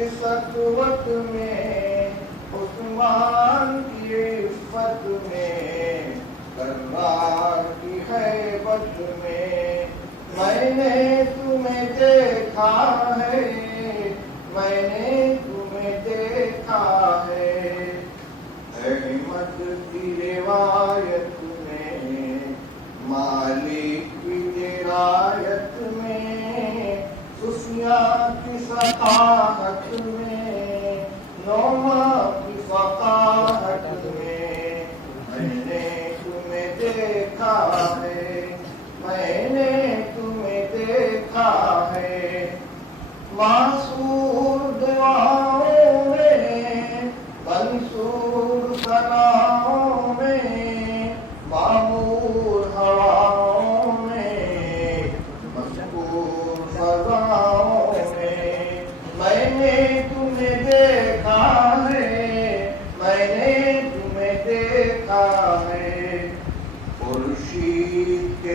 کی سطوت میں، عثمان کی عفت میں، کرار کی ہیبت میں، میں نے تمہیں دیکھا ہے، میں نے تمہیں دیکھا ہے، احمد کی روایت میں، مالک کی درایت میں، سفیان کی ثقافت میں، نعمان کی ثقافت میں، میں نے تمہیں دیکھا ہے، میں نے تمہیں دیکھا ہے، معصور دعاؤں میں، منصور ثناؤں میں، معمور ہواؤں میں، مذکور فضاؤں میں نے تمہیں دیکھا ہے، میں نے تمہیں دیکھا ہے۔